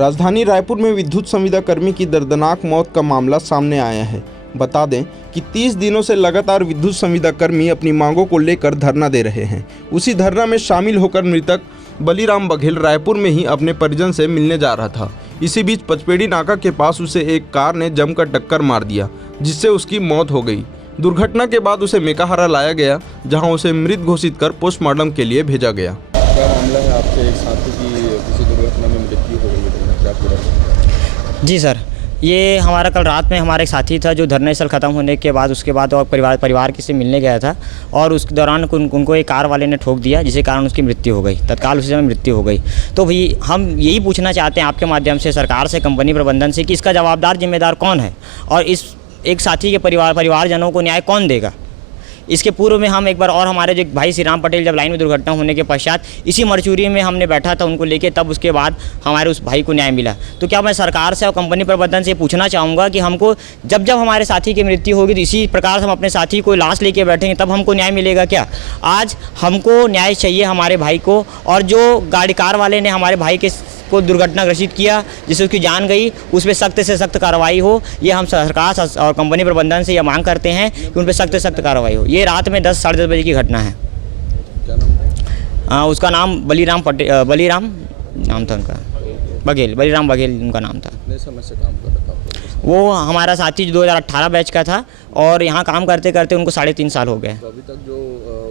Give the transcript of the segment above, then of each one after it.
राजधानी रायपुर में विद्युत संविदा कर्मी की दर्दनाक मौत का मामला सामने आया है। बता दें कि 30 दिनों से लगातार विद्युत संविदा कर्मी अपनी मांगों को लेकर धरना दे रहे हैं। उसी धरना में शामिल होकर मृतक बलीराम बघेल रायपुर में ही अपने परिजन से मिलने जा रहा था। इसी बीच पचपेड़ी नाका के पास उसे एक कार ने जमकर टक्कर मार दिया, जिससे उसकी मौत हो गई। दुर्घटना के बाद उसे मेकाहारा लाया गया, जहां उसे मृत घोषित कर पोस्टमार्टम के लिए भेजा गया। क्या मामला है? आपके एक साथी की किसी दुर्घटना में मृत्यु हो गई है, क्या पूरा? जी सर, ये हमारा कल रात में हमारा एक साथी था जो धरना स्थल ख़त्म होने के बाद उसके बाद और परिवार किसी मिलने गया था और उस दौरान उनको एक कार वाले ने ठोक दिया, जिसके कारण उसकी मृत्यु हो गई। तत्काल उसी समय मृत्यु हो गई। तो भाई हम यही पूछना चाहते हैं आपके माध्यम से सरकार से, कंपनी प्रबंधन से, कि इसका जवाबदार जिम्मेदार कौन है और इस एक साथी के परिवारजनों को न्याय कौन देगा। इसके पूर्व में हम एक बार और हमारे जो भाई श्री राम पटेल जब लाइन में दुर्घटना होने के पश्चात इसी मरचूरी में हमने बैठा था उनको लेके, तब उसके बाद हमारे उस भाई को न्याय मिला। तो क्या मैं सरकार से और कंपनी प्रबंधन से पूछना चाहूँगा कि हमको जब हमारे साथी की मृत्यु होगी तो इसी प्रकार से हम अपने साथी को लाश लेके बैठेंगे तब हमको न्याय मिलेगा क्या? आज हमको न्याय चाहिए हमारे भाई को, और जो कार वाले ने हमारे भाई को दुर्घटना ग्रसित किया जिससे उसकी जान गई, उस पर सख्त से सख्त कार्रवाई हो। ये हम सरकार और कंपनी प्रबंधन से यह मांग करते हैं कि उन पर सख्त से सख्त कार्रवाई हो। ये रात में 10 साढ़े 10 बजे की घटना है। क्या नाम है? उसका नाम बलीराम नाम था उनका, बलीराम बघेल उनका नाम था। कितने समय से काम कर रहा था? वो हमारा साथी जो 2018 बैच का था और यहाँ काम करते करते उनको 3.5 साल हो गए। तो अभी तक जो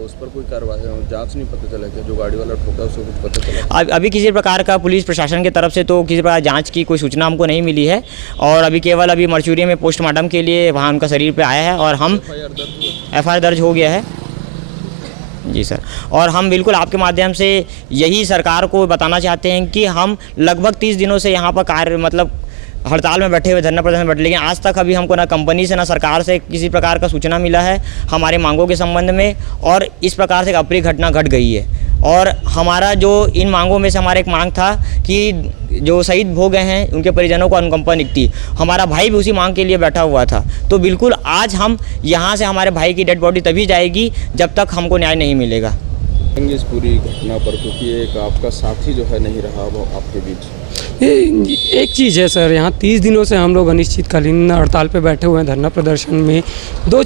उस पर कोई कार्रवाई जांच नहीं पता चला कि जो गाड़ी वाला ठोका उसको कुछ पता चला? अभी किसी प्रकार का पुलिस प्रशासन की तरफ से तो किसी प्रकार जांच की कोई सूचना हमको नहीं मिली है, और अभी केवल मरचूरी में पोस्टमार्टम के लिए वहाँ उनका शरीर पे आया है और हम FIR दर्ज हो गया है। जी सर, और हम बिल्कुल आपके माध्यम से यही सरकार को बताना चाहते हैं कि हम लगभग 30 दिनों से यहाँ पर हड़ताल में बैठे हुए, धरना प्रदर्शन में बैठे, लेकिन आज तक अभी हमको ना कंपनी से ना सरकार से किसी प्रकार का सूचना मिला है हमारे मांगों के संबंध में, और इस प्रकार से एक अप्रिय घटना घट गई है। और हमारा जो इन मांगों में से हमारा एक मांग था कि जो शहीद हो गए हैं उनके परिजनों को अनुकंपा निकती, हमारा भाई भी उसी मांग के लिए बैठा हुआ था। तो बिल्कुल आज हम यहाँ से हमारे भाई की डेड बॉडी तभी जाएगी जब तक हमको न्याय नहीं मिलेगा। इस पूरी घटना पर, क्योंकि एक आपका साथी जो है नहीं रहा वो आपके बीच, एक चीज़ है सर, यहाँ 30 दिनों से हम लोग अनिश्चितकालीन हड़ताल पे बैठे हुए हैं धरना प्रदर्शन में। दो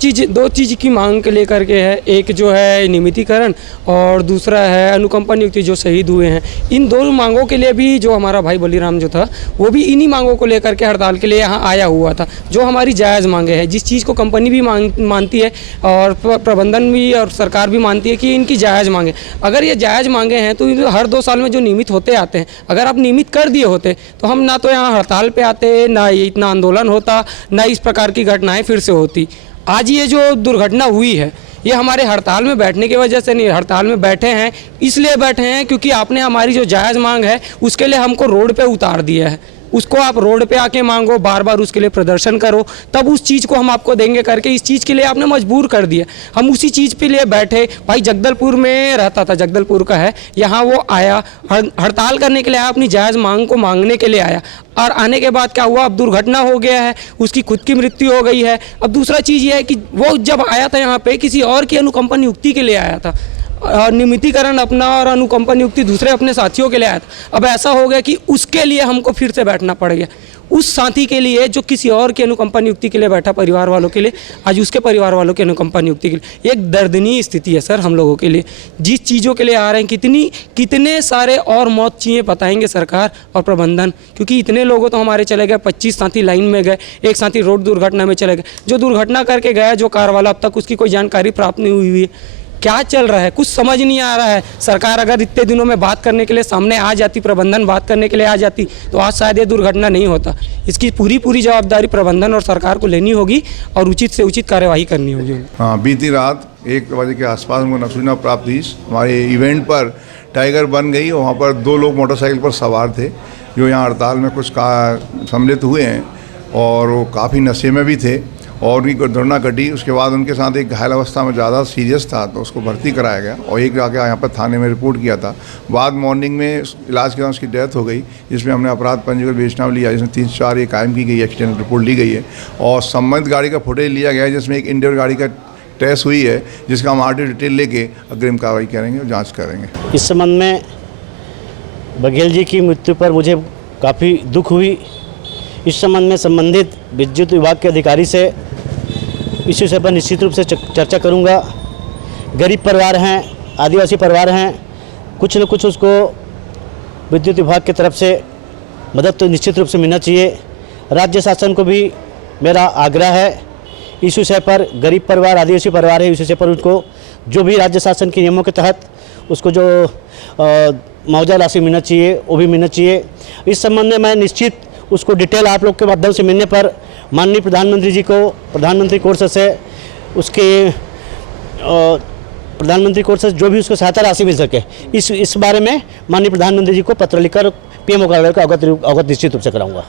चीज़ की मांग के लेकर के है, एक जो है नियमितीकरण और दूसरा है अनुकंपा नियुक्ति जो शहीद हुए हैं। इन दोनों मांगों के लिए भी जो हमारा भाई बलीराम जो था वो भी इन्हीं मांगों को लेकर के हड़ताल के लिए यहाँ आया हुआ था, जो हमारी जायज़ मांगे हैं, जिस चीज़ को कंपनी भी मानती है और प्रबंधन भी और सरकार भी मानती है कि इनकी जायज़ मांगे। अगर ये जायज़ मांगे हैं तो हर 2 साल में जो नियमित होते आते हैं, अगर आप नियमित कर दिए होते तो हम ना तो यहाँ हड़ताल पे आते, ना इतना आंदोलन होता, ना इस प्रकार की घटनाएं फिर से होती। आज ये जो दुर्घटना हुई है ये हमारे हड़ताल में बैठने की वजह से नहीं, हड़ताल में बैठे हैं इसलिए बैठे हैं क्योंकि आपने हमारी जो जायज़ मांग है उसके लिए हमको रोड पे उतार दिया है। उसको आप रोड पे आके मांगो, बार बार उसके लिए प्रदर्शन करो, तब उस चीज़ को हम आपको देंगे करके इस चीज़ के लिए आपने मजबूर कर दिया। हम उसी चीज़ पे लिए बैठे। भाई जगदलपुर में रहता था, जगदलपुर का है, यहाँ वो आया हड़ताल करने के लिए आया, अपनी जायज़ मांग को मांगने के लिए आया, और आने के बाद क्या हुआ, अब दुर्घटना हो गया है, उसकी खुद की मृत्यु हो गई है। अब दूसरा चीज़ ये है कि वो जब आया था यहाँ पे किसी और की अनुकंपा नियुक्ति के लिए आया था, और नियमितीकरण अपना और अनुकंपा नियुक्ति दूसरे अपने साथियों के लिए आया था। अब ऐसा हो गया कि उसके लिए हमको फिर से बैठना पड़ गया, उस साथी के लिए जो किसी और की अनुकंपा नियुक्ति के लिए बैठा, परिवार वालों के लिए, आज उसके परिवार वालों की अनुकंपा नियुक्ति के लिए। एक दर्दनीय स्थिति है सर हम लोगों के लिए, जिस चीज़ों के लिए आ रहे हैं। कितने सारे और मौत चाहिए बताएंगे सरकार और प्रबंधन, क्योंकि इतने लोगों तो हमारे चले गए, 25 साथी लाइन में गए, एक साथी रोड दुर्घटना में चले गए। जो दुर्घटना करके गया जो कार वाला, अब तक उसकी कोई जानकारी प्राप्त नहीं हुई है। क्या चल रहा है कुछ समझ नहीं आ रहा है। सरकार अगर इतने दिनों में बात करने के लिए सामने आ जाती, प्रबंधन बात करने के लिए आ जाती, तो आज शायद ये दुर्घटना नहीं होता। इसकी पूरी जवाबदारी प्रबंधन और सरकार को लेनी होगी और उचित से उचित कार्यवाही करनी होगी। हाँ, बीती रात 1 बजे के आसपास हमको सूचना प्राप्त हुई, हमारे इवेंट पर टाइगर बन गई और वहाँ पर 2 लोग मोटरसाइकिल पर सवार थे जो यहाँ हड़ताल में कुछ सम्मिलित हुए हैं और वो काफ़ी नशे में भी थे और उनकी दुर्घटना घटी। उसके बाद उनके साथ एक घायल अवस्था में ज़्यादा सीरियस था तो उसको भर्ती कराया गया और एक जाके यहाँ पर थाने में रिपोर्ट किया था। बाद मॉर्निंग में इलाज के दौरान उसकी डेथ हो गई, जिसमें हमने अपराध पंजीकृत बेचना लिया, जिसमें 3-4 ये कायम की गई, एक्सीडेंट रिपोर्ट ली गई है और संबंधित गाड़ी का फुटेज लिया गया है, जिसमें एक इंडियन गाड़ी का टेस्ट हुई है, जिसका हम आरटीओ डिटेल लेके अग्रिम कार्रवाई करेंगे और जाँच करेंगे। इस संबंध में बघेल जी की मृत्यु पर मुझे काफ़ी दुख हुई। इस संबंध में संबंधित विद्युत विभाग के अधिकारी से इस विषय पर निश्चित रूप से चर्चा करूंगा। गरीब परिवार हैं, आदिवासी परिवार हैं, कुछ न कुछ उसको विद्युत विभाग की तरफ से मदद तो निश्चित रूप से मिलना चाहिए। राज्य शासन को भी मेरा आग्रह है इस विषय पर, गरीब परिवार, आदिवासी परिवार है, इस विषय पर उनको जो भी राज्य शासन के नियमों के तहत उसको जो मुआवजा राशि मिलना चाहिए वो भी मिलना चाहिए। इस संबंध में मैं निश्चित उसको डिटेल आप लोग के माध्यम से मिलने पर माननीय प्रधानमंत्री जी को, प्रधानमंत्री कोष से उसके प्रधानमंत्री कोष से जो भी उसको सहायता राशि मिल सके, इस बारे में माननीय प्रधानमंत्री जी को पत्र लिखकर पीएमओ कार्यालय को अवगत निश्चित रूप से कराऊंगा।